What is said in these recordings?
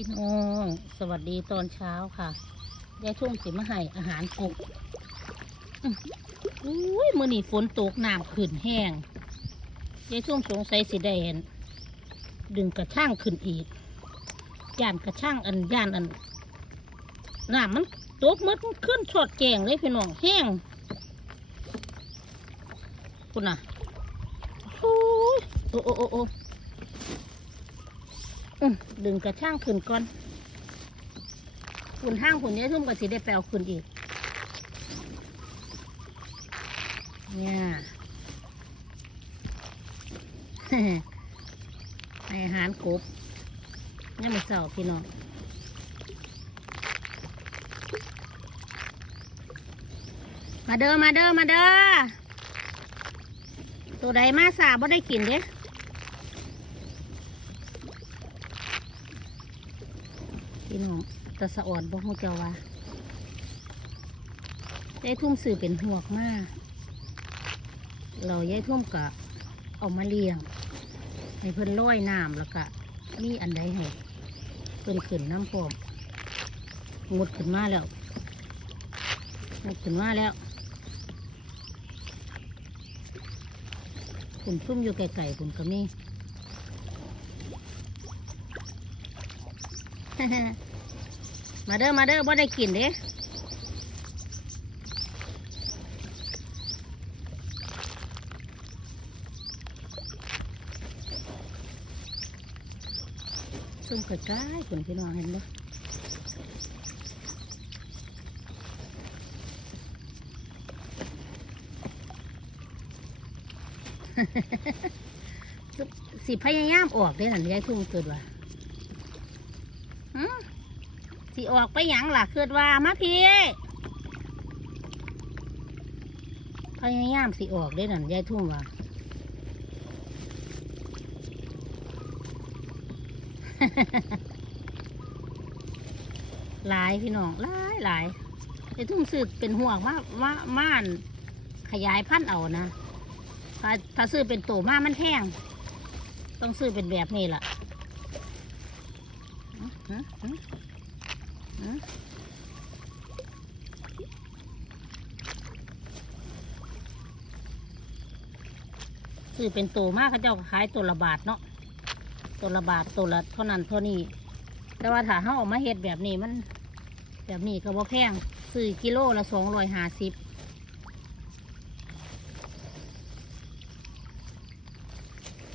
พี่น้องสวัสดีตอนเช้าค่ะยายทุ่งสิมาให้อาหารกบอุ้ยมื่อนี่ฝนตกน้ำขึ้นแห้งยายทุ่งสงสัยสิได้เห็นดึงกระช่างขึ้นอีกย่านกระช่างอันย่านอันน้ำมันตกหมดมันขึ้นชดแจงเลยพี่น้องแห้งคุณน่ะโอ้โอ้โอ้ ดึงกระช่างขึ้นก่อนขุนห้างขุนนี้ทุ่มกับสีได้แปลวขึ้นอีก เนี่ยให้อาหารกบนี่มันเสาพี่น้องมาเด้อมาเด้อมาเด้อตัวใดมาสาบ่ได้กินเด้ พี่น้องตะสะอ่อนบ่ฮู้เจ้าว่าได้ทุ่มสื่อเป็นหวกมาก เราย้ายทุ่มกะเอามาเลี้ยง ให้เพิ่นลอยน้ำแล้วก็มีอันใดให้เพิ่นขึ้นน้ำพร้อมงดขึ้นมาแล้วงดขึ้นมาแล้วคุณซุ่มอยู่ไกลๆคุณก็มี มาเด้อมาเด้อบ่ได้กินเด้ซุ่มกระจายคุณพี่น้องเห็นบ่สิพยายามออกเด้นั่นยายทุ่งเกิดว่า สิออกไปหยังล่ะคือว่ามาพี่พยายามสิออกได้นั่นยายทุ่งว่าหลายพี่น้องหลายหลายยายทุ่งซื้อเป็นห่วงว่าว่าม่านขยายพันธุ์เอานะถ้าถ้าซื้อเป็นตัวมามันแพงต้องซื้อเป็นแบบนี้ล่ะ อื้อหือหือหือซื้อเป็นตัวมากเขาเจ้าขายตัวละบาทเนาะตัวละบาทตัวละเท่านั้นเท่านี้ แต่ว่าถ้าเขาออกมาเฮ็ดแบบนี้มัน แบบนี้ก็บ่แพงซื้อกิโลละสองร้อยห้าสิบ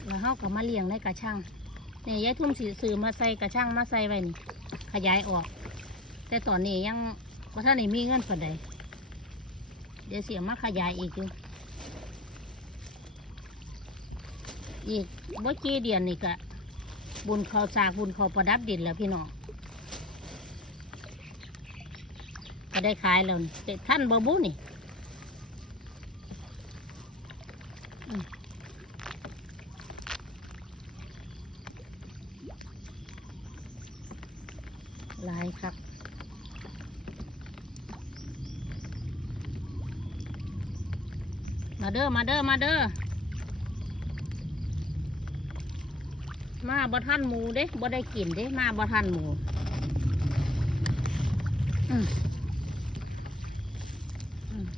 แล้วเขาก็มาเลี้ยงในกระชัง นี่ยยายทุ่มสีซื้อมาใส่กระชังมาใส่ไว้นี่ขยายออก แต่ตอนนี้ยังว่าท่านนี้มีเงินปันใดเดี๋ยวเสียมาขยายอีกอยู่อีกบ่กี่เดือนนี่กะบุญเขาสากบุญเขาประดับดินแล้วพี่น้องก็ได้ขายแล้วแต่ท่านบ่บุนี่อืมหลายครับ มาเด้อ มาเด้อ มาเด้อ มาบ่ท่านหมูเด้บ่ได้กินเด้ มาบ่ท่านหมู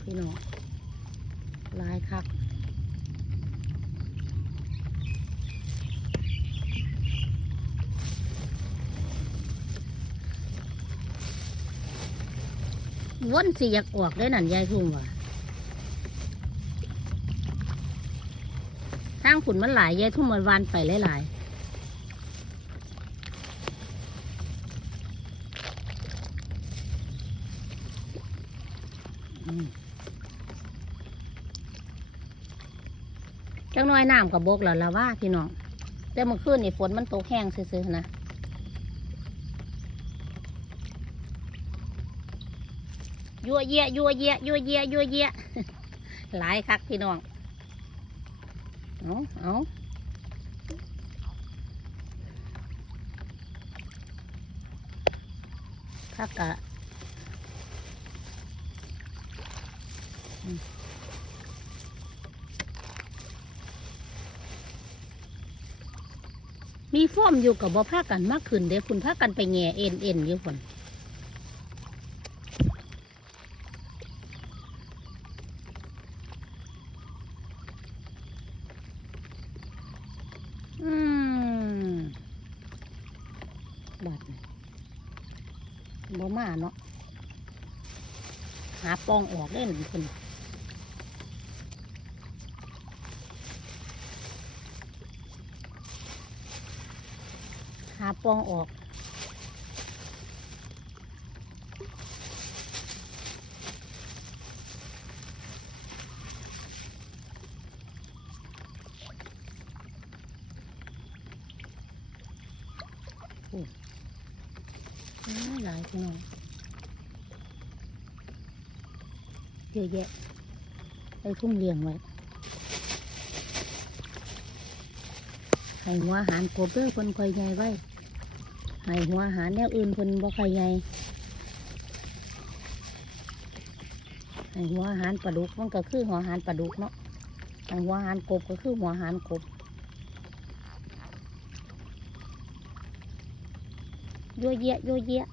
พี่น้องลายครับวนสิอยากออกได้นั่นยายทุ่งว่า ทางขุนมันหลายยายทุ่งมันวานไปหลายๆจังน้อยน้ำกับบกแล้วละว่าพี่น้องแต่เมื่อคืนนี่ฝนมันตกแห้งซื่อๆนะยั่วเยี่ยยั่วเยี่ยยั่วเยี่ยยั่วเยี่ยหลายคักพี่น้อง เอาเอาคักกะมีฟอมอยู่กับบ่พากันมากขึ้นเด้คุณพากันไปแง่เอ็นเอ็นอยู่คนอืม บาดบ่มาเนาะ หาปองออกได้หนึ่งคนหาปองออกอ้ย หลายพี่น้องเยอะแยะไอ้ทุ่มเลี้ยงไว้ให้หัวอาหารกบเด้อคนคอยใหญ่ไว้ให้หัวอาหารแนวอื่นคนบ่คอยใหญ่ให้หัวอาหารปลาดุกมันก็คือหัวอาหารปลาดุกเนาะให้หัวอาหารกบก็คือหัวอาหารกบ โยเยะโยเยะ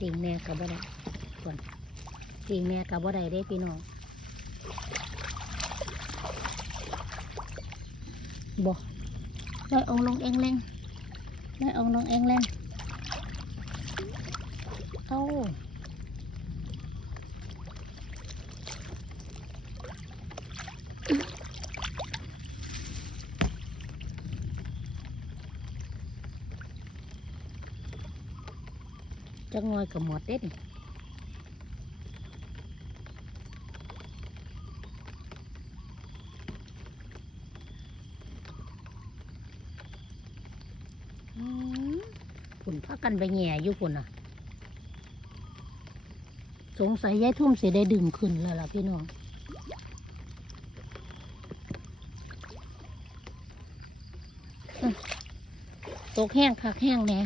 ติงแม่กับบ่ได้ส่วนติงแม่กับบ่ได้เด้พี่น้องบ่ได้องลงเองแรงได้องลงเองแรงเอา จะงอยกับหมดเด้นี่อืมผุนพักกันไปแง่อยู่พุ่นอะ สงสัยยายทุ่มเสิได้ดึงขึ้นแล้วล่ะพี่น้องตกแห้งคักแห้งแหน่ย